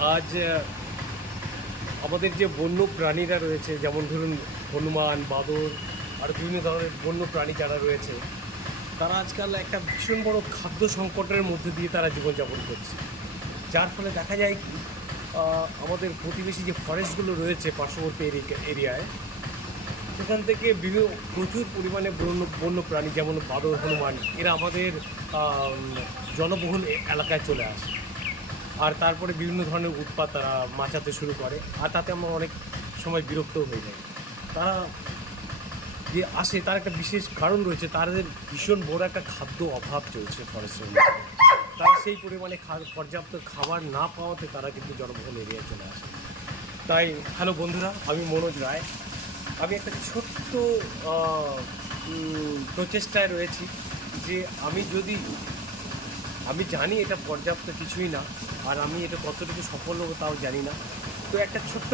আজ আমাদের যে বন্য প্রাণীরা রয়েছে, যেমন ধরুন হনুমান, বাদর আর বিভিন্ন ধরনের বন্য প্রাণী যারা রয়েছে, তারা আজকাল একটা ভীষণ বড় খাদ্য সংকটের মধ্যে দিয়ে তারা জীবনযাপন করছে। যার ফলে দেখা যায় কি, আমাদের প্রতিবেশী যে ফরেস্টগুলো রয়েছে পার্শ্ববর্তী এরিয়ায়, সেখান থেকে প্রচুর পরিমাণে বন্য প্রাণী যেমন বাদর, হনুমান, এরা আমাদের জনবহুল এলাকায় চলে আসে। আর তারপরে বিভিন্ন ধরনের উৎপাত তারা মাচাতে শুরু করে, আর তাতে আমরা অনেক সময় বিরক্তও হয়ে যাই। তারা যে আসে তার একটা বিশেষ কারণ রয়েছে, তাদের ভীষণ বড় একটা খাদ্য অভাব চলছে ফরেস্টের মধ্যে। তারা সেই পরিমাণে পর্যাপ্ত খাবার না পাওয়াতে তারা কিন্তু জনবহুল এরিয়ায় চলে আসে। তাই হ্যালো বন্ধুরা, আমি মনোজ রায়। আমি একটা ছোট্ট প্রচেষ্টায় রয়েছি যে আমি জানি এটা পর্যাপ্ত কিছুই না, আর আমি এটা কতটুকু সফল হবো তাও জানি না। তো একটা ছোট্ট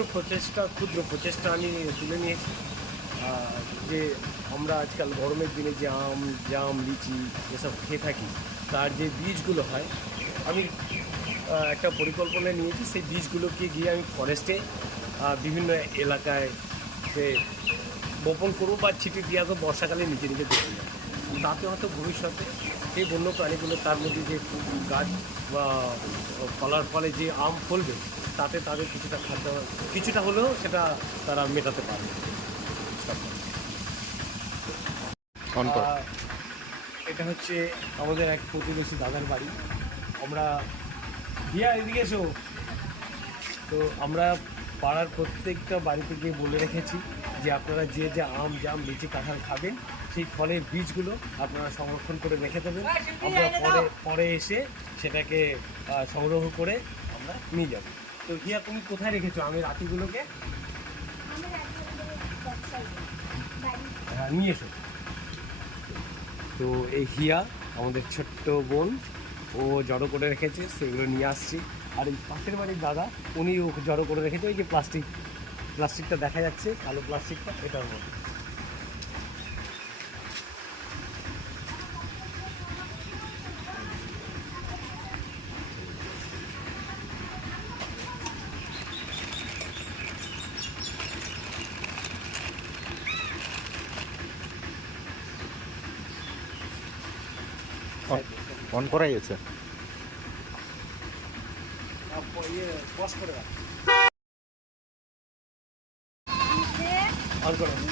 ক্ষুদ্র প্রচেষ্টা আমি তুলে নিয়েছি, যে আমরা আজকাল গরমের দিনে যে আম, জাম, লিচি এসব খেয়ে থাকি, তার যে বীজগুলো হয়, আমি একটা পরিকল্পনা নিয়েছি। সেই বীজগুলোকে গিয়ে আমি ফরেস্টে বিভিন্ন এলাকায় সে বপন করবো বা ছিটি দিয়ে আসবো, বর্ষাকালে নিজে নিজে দেখে যাবো। তাতে হয়তো ভবিষ্যতে এই বন্য প্রাণীগুলো, তার মধ্যে যে গাছ বা ফলার ফলে যে আম ফলবে, তাতে তাদের কিছুটা হলেও সেটা তারা মেটাতে পারবে। এটা হচ্ছে আমাদের এক প্রতিবেশী দাদার বাড়ি। আমরা এদিকে এসো। তো আমরা পাড়ার প্রত্যেকটা বাড়িতে গিয়ে বলে রেখেছি যে আপনারা যে আম, জাম, লিচি, কাঁঠাল খাবেন, সেই ফলের বীজগুলো আপনারা সংরক্ষণ করে রেখে দেবেন। আমরা পরে এসে সেটাকে সংগ্রহ করে আমরা নিয়ে যাব। তো হিয়া, তুমি কোথায় রেখেছো আমের আটিগুলোকে? হ্যাঁ, নিয়ে এসো। তো এই হিয়া আমাদের ছোট্ট বোন, ও জড়ো করে রেখেছে, সেগুলো নিয়ে আসছি। আর এই পাশের বাড়ির দাদা, উনিও জড়ো করে রেখেছে। ওই যে প্লাস্টিকটা দেখা যাচ্ছে, কালো প্লাস্টিকটা, এটার মধ্যে। অন করাই আছে।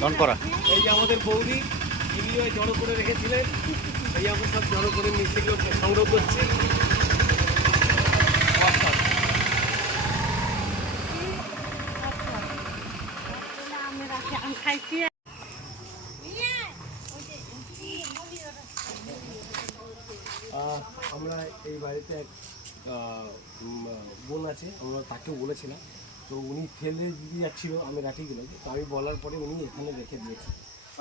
অন করা। এই যে আমাদের বৌদি, ইনিও জড়ো করে রেখেছিলেন। এই আমরা সব জড়ো করে মিষ্টিগুলো সংগ্রহ করছি। আমরা এই বাড়িতে এক বোন আছে, আমরা তাকেও বলেছিলাম। তো উনি ফেলে দিয়ে যাচ্ছিলো আমের আটিগুলো, তো আমি বলার পরে উনি এখানে রেখে দিয়েছি।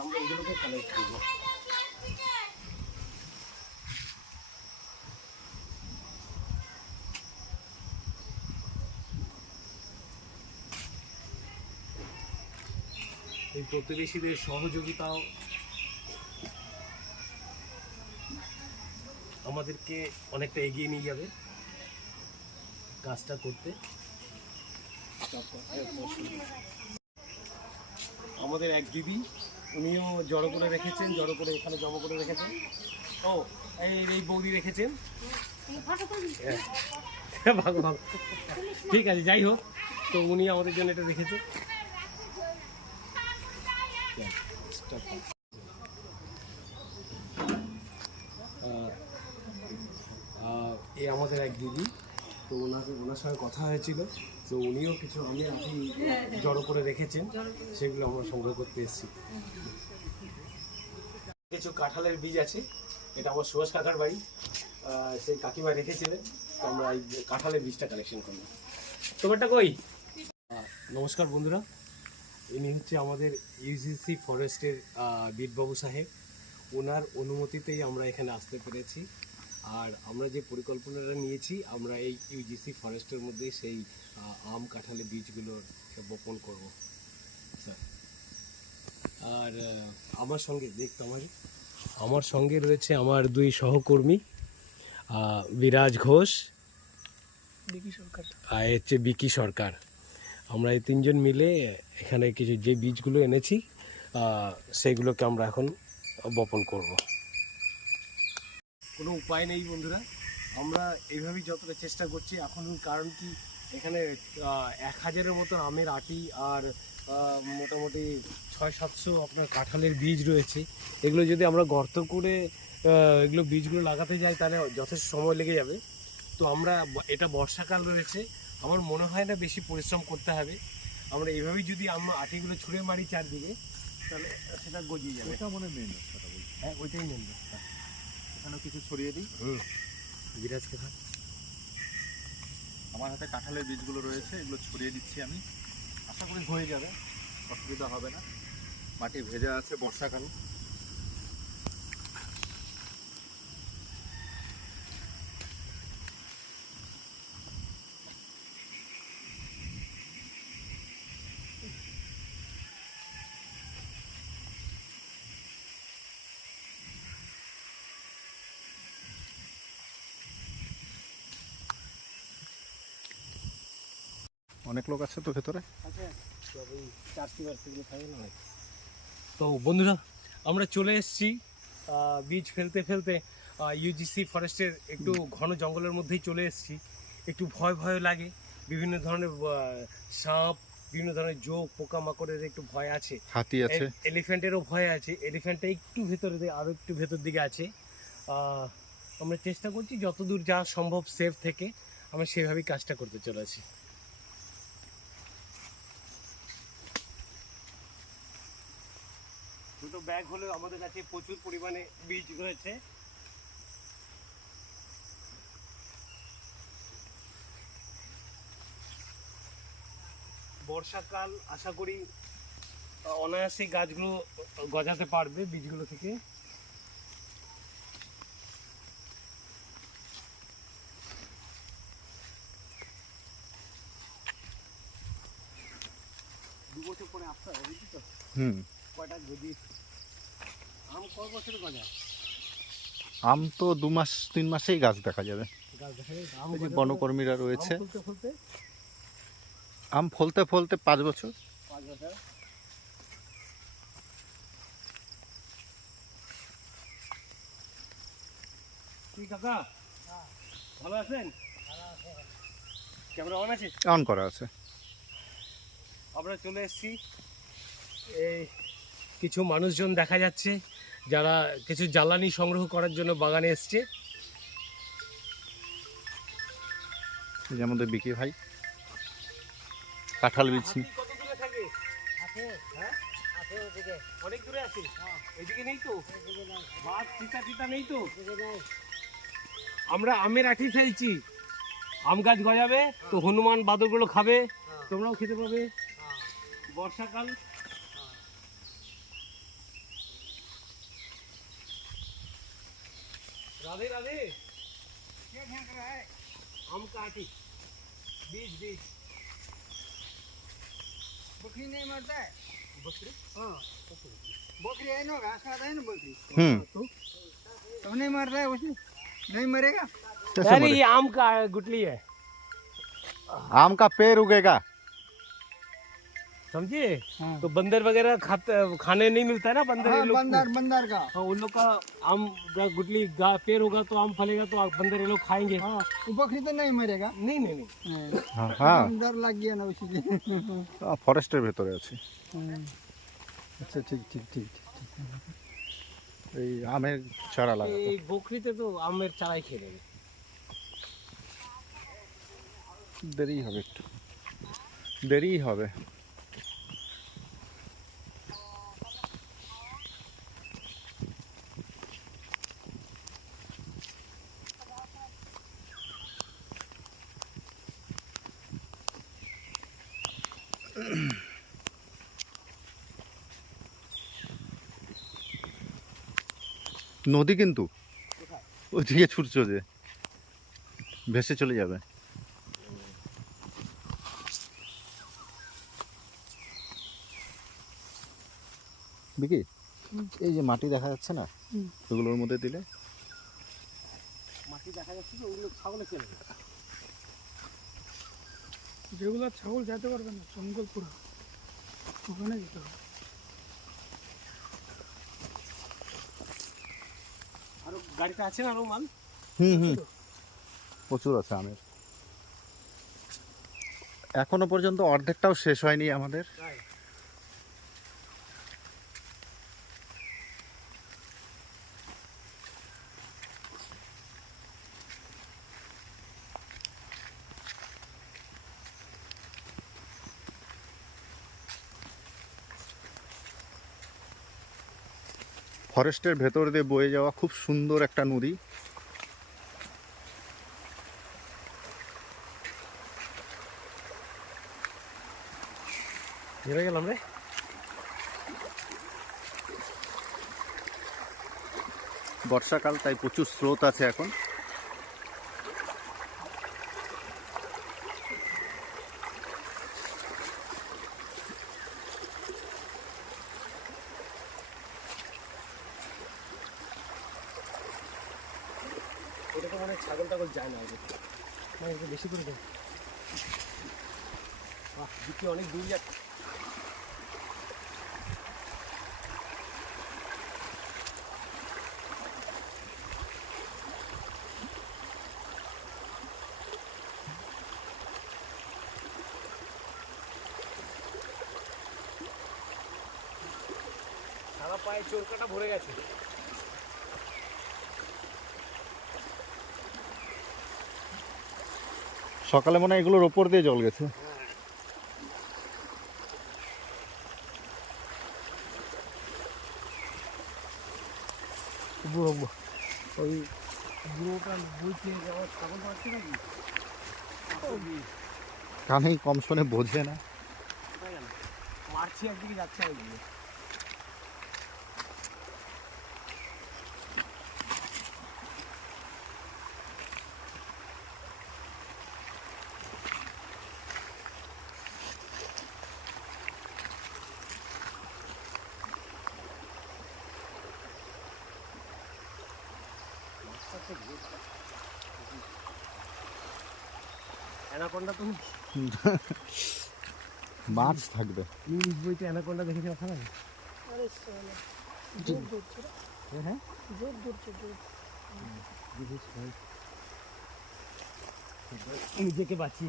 আমরা এগুলোকে কালেক্ট করবো। এই প্রতিবেশীদের সহযোগিতাও আমাদেরকে অনেকটা এগিয়ে নিয়ে যাবে কাজটা করতে। আমাদের এক দিদি, উনিও জড়ো করে রেখেছেন, জড়ো করে এখানে জমা করে রেখেছেন। ও এই বৌদি রেখেছেন। ভালো ভালো, ঠিক আছে, যাই হোক। তো উনি আমাদের জন্য এটা রেখেছে। এ আমাদের এক দিদি, তো ওনার সঙ্গে কথা হয়েছিল। তো উনিও কিছু আমের আটি জড়ো করে রেখেছেন, সেগুলো আমরা সংগ্রহ করতে এসেছি। কিছু কাঁঠালের বীজ আছে, এটা আমার সুভাষ কাকার বাড়ি, সেই কাকিমা রেখেছিলেন। তো আমরা এই কাঁঠালের বীজটা কালেকশন করলাম। তোমারটা কই? নমস্কার বন্ধুরা, ইনি হচ্ছে আমাদের ইউজিসি ফরেস্টের বীরবাবু সাহেব। ওনার অনুমতিতেই আমরা এখানে আসতে পেরেছি। আর আমরা যে পরিকল্পনাটা নিয়েছি, আমরা এই ইউজিসি ফরেস্টের মধ্যে সেই আম, কাঁঠালের বীজগুলোর বপন করব স্যার। আর আমার সঙ্গে রয়েছে আমার দুই সহকর্মী, বিরাজ ঘোষ আর হচ্ছে বিকি সরকার। আমরা এই তিনজন মিলে এখানে কিছু যে বীজগুলো এনেছি সেগুলোকে আমরা এখন বপন করব। কোনো উপায় নেই বন্ধুরা, আমরা এইভাবেই যতটা চেষ্টা করছি এখন। কারণ কি এখানে 1000-এর মতো আমের আটি আর মোটামুটি 600-700 আপনার কাঁঠালের বীজ রয়েছে। এগুলো যদি আমরা গর্ত করে এগুলো বীজগুলো লাগাতে যাই তাহলে যথেষ্ট সময় লেগে যাবে। তো আমরা এটা বর্ষাকাল রয়েছে, আমার মনে হয় না বেশি পরিশ্রম করতে হবে। আমরা এইভাবেই যদি আমরা আটিগুলো ছুঁড়ে মারি চারদিকে তাহলে সেটা গজিয়ে যাবে। ওটা মনে মেন রাস্তাটা বলছি। হ্যাঁ, ওইটাই নেন রাস্তা। এখানেও কিছু ছড়িয়ে দিই। বিরাজকে থাক। আমার হাতে কাঁঠালের বীজগুলো রয়েছে, এগুলো ছড়িয়ে দিচ্ছি আমি। আশা করি হয়ে যাবে, অসুবিধা হবে না। মাটি ভেজা আছে, বর্ষাকাল। অনেক লোক আছে তো ভেতরে। তো বন্ধুরা, আমরা চলে এসেছি বীজ ফেলতে ফেলতে ইউজিসি ফরেস্টের একটু ঘন জঙ্গলের মধ্যেই চলে এসেছি। একটু ভয় ভয় লাগে, বিভিন্ন ধরনের সাপ, বিভিন্ন ধরনের জোক পোকামাকড়ের একটু ভয় আছে, হাতি আছে, এলিফ্যান্টেরও ভয় আছে। এলিফ্যান্টটা একটু ভেতরে আরও একটু ভেতর দিকে আছে। আমরা চেষ্টা করছি যতদূর যা সম্ভব সেফ থেকে, আমরা সেভাবেই কাজটা করতে চলেছি। দুটো ব্যাগ হলেও আমাদের কাছে প্রচুর পরিমাণে বীজ রয়েছে। বর্ষাকাল আশা করি অনায়াসে গাছগুলো গজাতে পারবে বীজগুলো থেকে। দু বছর পরে আসতে হবে, বুঝলি তো? কয়টা যদি আম কয় বছর গজা? আম তো 2-3 মাসেই গাছ দেখা যাবে। গাছ দেখা যায় আম এই যে গজাতে বনকর্মীরা রয়েছে। আম ফলতে ফলতে আম ফলতে ফলতে 5 বছর। 5 বছর। কি কাকা, ভালো আছেন? ক্যামেরা অন আছে? অন করা আছে। আমরা চলে এসেছি, এই কিছু মানুষজন দেখা যাচ্ছে যারা কিছু জ্বালানি সংগ্রহ করার জন্য বাগানে এসছে। এই যে আমাদের বিকি ভাই কাঁঠাল বীজ। হাতি কত দূরে থাকে? হ্যাঁ, অনেক দূরে আছে। এদিকে নেই তো? বাঘ চিতা টিতা নেই তো? আমরা আমের আঠি ফেলছি, আম গাছ গজাবে তো হনুমান বাদরগুলো খাবে, তোমরাও খেতে পাবে। বর্ষাকাল, राधे राधे। क्या ध्यान कर रहा है? आम का आटी, बीज बीज। बकरी नहीं मरता है। बकरी? हाँ, बकरी है ना, घास खाता है ना बकरी, तो नहीं मर रहा है उसमें, नहीं मरेगा। कैसे अरे मरे? ये आम का गुटली है, आम का पेड़ उगेगा। समझिए। हाँ। तो बंदर वगैरह खाने नहीं मिलता है ना, बंदर ये हाँ, लोग बंदर बंदर का। हाँ, उन लोग का आम का गुटली पेड़ होगा तो आम फलेगा तो बंदर ये लोग खाएंगे। हाँ, वो बकरी तो नहीं मरेगा। नहीं नहीं नहीं, हाँ, डर लग गया ना उसी लिए। ফরেস্টের ভেতরে আছে। अच्छा, ठीक ठीक ठीक। এই আমের চারা লাগাতো। এই বকরিতে তো আমের চারাই খেয়ে নেবে। দেরি হবে, একটু দেরি হবে। নদী কিন্তু ওইদিকে ছুটছো যে ভেসে চলে যাবে। বিকি, এই যে মাটি দেখা যাচ্ছে না, ওগুলোর মধ্যে দিলে মাটি দেখা যাচ্ছে তো ওগুলো ছাগলে খেয়ে নেবে। যেগুলো ছাগল যেতে পারবে না জঙ্গল পুরো ওখানে যেতে হবে। আরো গাড়িতে আছে না আরো মাল? প্রচুর আছে আমের। এখনো পর্যন্ত অর্ধেকটাও শেষ হয়নি আমাদের। তাই ফরেস্টের ভেতর দিয়ে বয়ে যাওয়া খুব সুন্দর একটা নদী। হেরে গেলাম রে। বর্ষাকাল, তাই প্রচুর স্রোত আছে এখন। এটা তো মানে ছাগল টাগল যায় না ওদের, মানে একটু বেশি করে দেয়। বাহ, দিকে অনেক দূর যাচ্ছে। সারা পায়ে চোরকাটা ভরে গেছে। সকালে মনে হয় এগুলোর ওপর দিয়ে জল গেছে। ওই বুড়োটা বইতে যাওয়ার ছাগল পাচ্ছে নাকি কানেই কম শোনে, বোঝে না। মারছি একদিকে যাচ্ছে একদিকে। অ্যানাকোন্ডা তুমি মাছ থাকবে। ইংলিশ বইতে অ্যানাকোন্ডা দেখেছি ওখানে। আরে শালা জোর ধরছে রে, হ্যাঁ জোর ধরছে জোর। নিজেকে বাঁচি।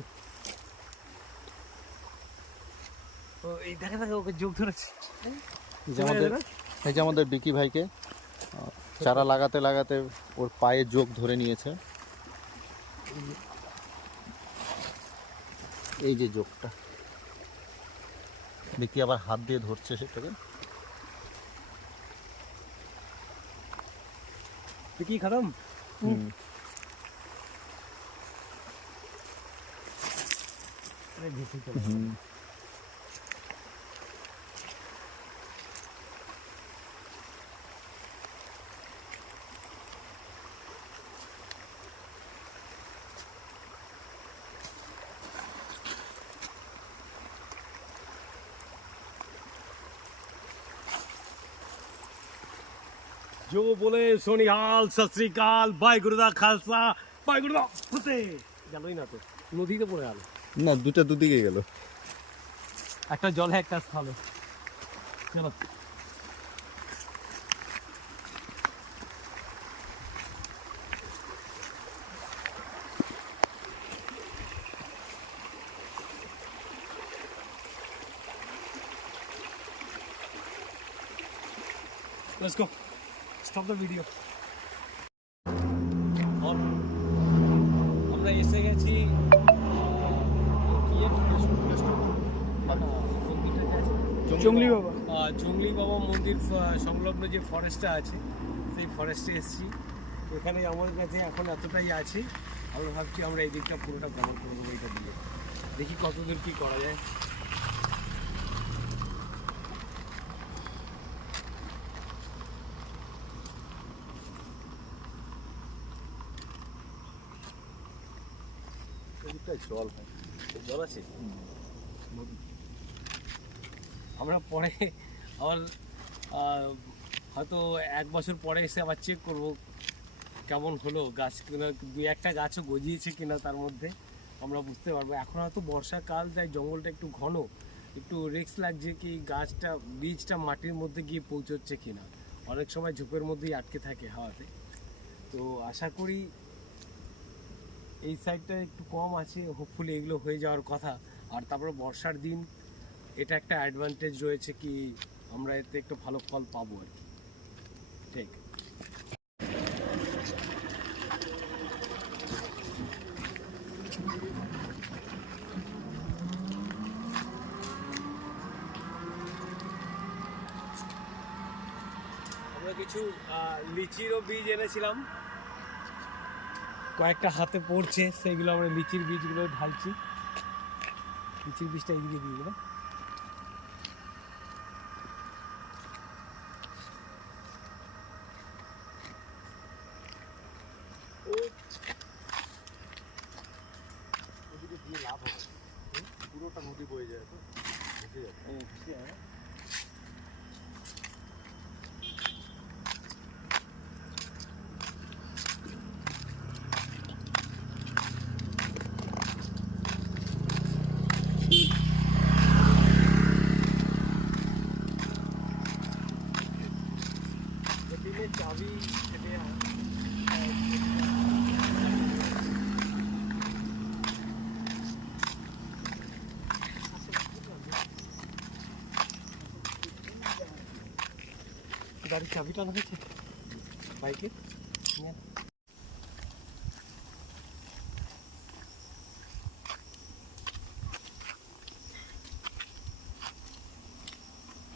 ও এই দেখা থাকে ওকে যোগ ধরেছে। এই যে আমাদের বিকি ভাইকে চারা লাগাতে লাগাতে ওর পায়ে যোগ ধরে নিয়েছে। এই যে যোগটা বিকি আবার হাত দিয়ে ধরছে সেটাকে। তুই কি খতম? আরে ভেসে চলে গেল। जो बोले सोनिहाल सत श्री अकाल वाहेगुरु दा खालसा वाहेगुरु दा फतेह। গেলই না তো, নদীতে পড়ে গেল। না, দুটা দুদিকে গেল। একটা জলে একটা স্থলে। চলো let's go, stop the video। और আমরা এসে গেছি জঙ্গলি বাবা জঙ্গলি বাবা মন্দির সংলগ্ন যে ফরেস্টটা আছে সেই ফরেস্টে এসেছি। এখানে আমাদের কাছে এখন এতটাই আছে, আমরা ভাবছি আমরা এই দিকটা পুরোটা ভ্রমণ করে দেবো এটা দিয়ে, দেখি কতদূর কী করা যায়। জল জল আছে। আমরা পরে আবার হয়তো 1 বছর পরে এসে আবার চেক করব কেমন হলো গাছ, কিনা 2-1টা গাছও গজিয়েছে কিনা তার মধ্যে। আমরা বুঝতে পারবো। এখন হয়তো বর্ষাকাল, তাই জঙ্গলটা একটু ঘন, একটু রিস্ক লাগছে কি গাছটা বীজটা মাটির মধ্যে গিয়ে পৌঁছচ্ছে কিনা, অনেক সময় ঝোপের মধ্যেই আটকে থাকে হাওয়াতে। তো আশা করি এই সাইডটা একটু কম আছে, হোপফুলি এগুলো হয়ে যাওয়ার কথা। আর তারপরে বর্ষার দিন এটা একটা অ্যাডভান্টেজ রয়েছে কি আমরা এতে একটু ভালো ফল পাবো আর কি। ঠিক আমরা কিছু লিচিরও বীজ এনেছিলাম, কয়েকটা হাতে পড়ছে, সেগুলো আমরা লিচির বীজগুলো ঢালছি। লিচির বীজটা এদিকে দিয়ে দেবো। ওদিকে দিয়ে লাভ হবে, পুরোটা নদী বয়ে যায় তো, বুঝে যাবে। চাবি গাড়ির চাবিটা রয়েছে বাইকে।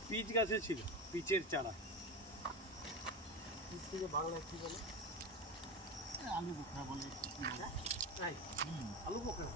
পিচ গাছে ছিল, পিচের চারা। পিচ থেকে বাংলায় কি বলে? আলু বোখরা বলে, আলু পোকরা।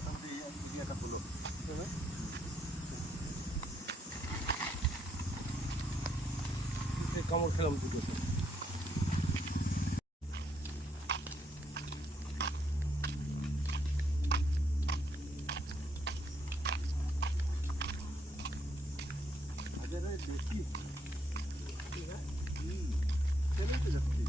মোটামুটি এই এরিয়াটা হলো। কামড় খেলাম দুটো। হাজারের বেশি, চলেই তো যাচ্ছি।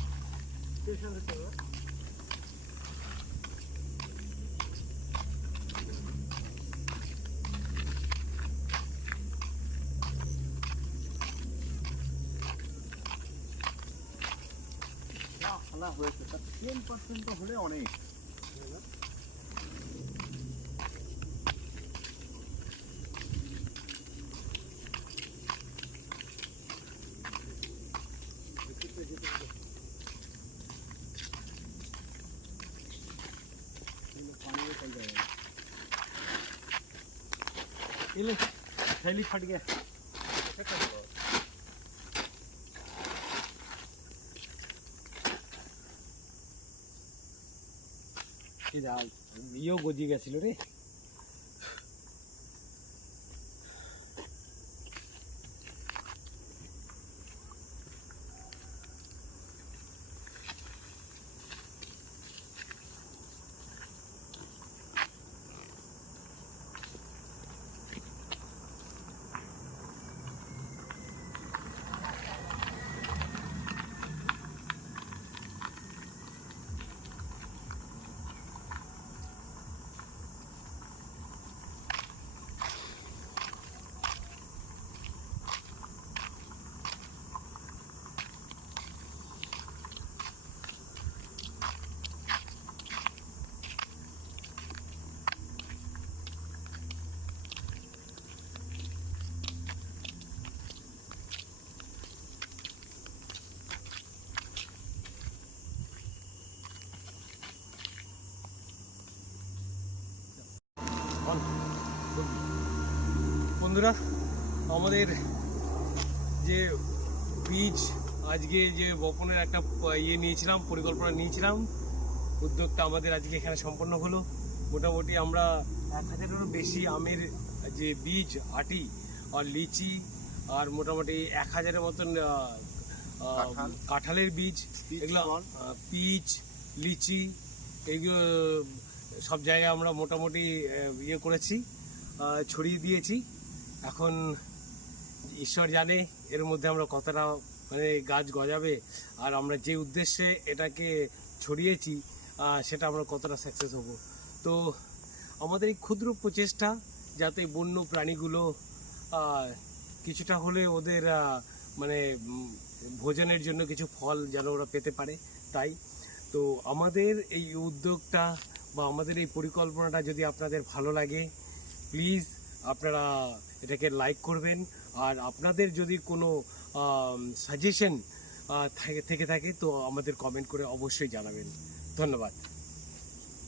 হয়েছে তার 10% তো হলে অনেক। थैली फट गया। ইয়েও গজি গেছিল রে। বন্ধুরা, আমাদের যে বীজ আজকে যে বপনের একটা নিয়েছিলাম, পরিকল্পনা নিয়েছিলাম, উদ্যোগটা আমাদের আজকে এখানে সম্পন্ন হলো। মোটামুটি আমরা 1000-এরও বেশি আমের যে বীজ, আটি আর লিচি, আর মোটামুটি 1000-এর মতন কাঁঠালের বীজ, এগুলো পিচ, লিচি, এইগুলো সব জায়গায় আমরা মোটামুটি করেছি, ছড়িয়ে দিয়েছি। এখন ঈশ্বর জানে এর মধ্যে আমরা কতটা মানে গাছ গজাবে, আর আমরা যে উদ্দেশ্যে এটাকে ছড়িয়েছি সেটা আমরা কতটা সাকসেস হব। তো আমাদের এই ক্ষুদ্র প্রচেষ্টা যাতে বন্য প্রাণীগুলো কিছুটা হলে ওদের মানে ভোজনের জন্য কিছু ফল যেন ওরা পেতে পারে, তাই তো আমাদের এই উদ্যোগটা বা আমাদের এই পরিকল্পনাটা যদি আপনাদের ভালো লাগে, প্লিজ আপনারা এটাকে লাইক করবেন। আর আপনাদের যদি কোনো সাজেশন থেকে থাকে তো আমাদের কমেন্ট করে অবশ্যই জানাবেন। ধন্যবাদ।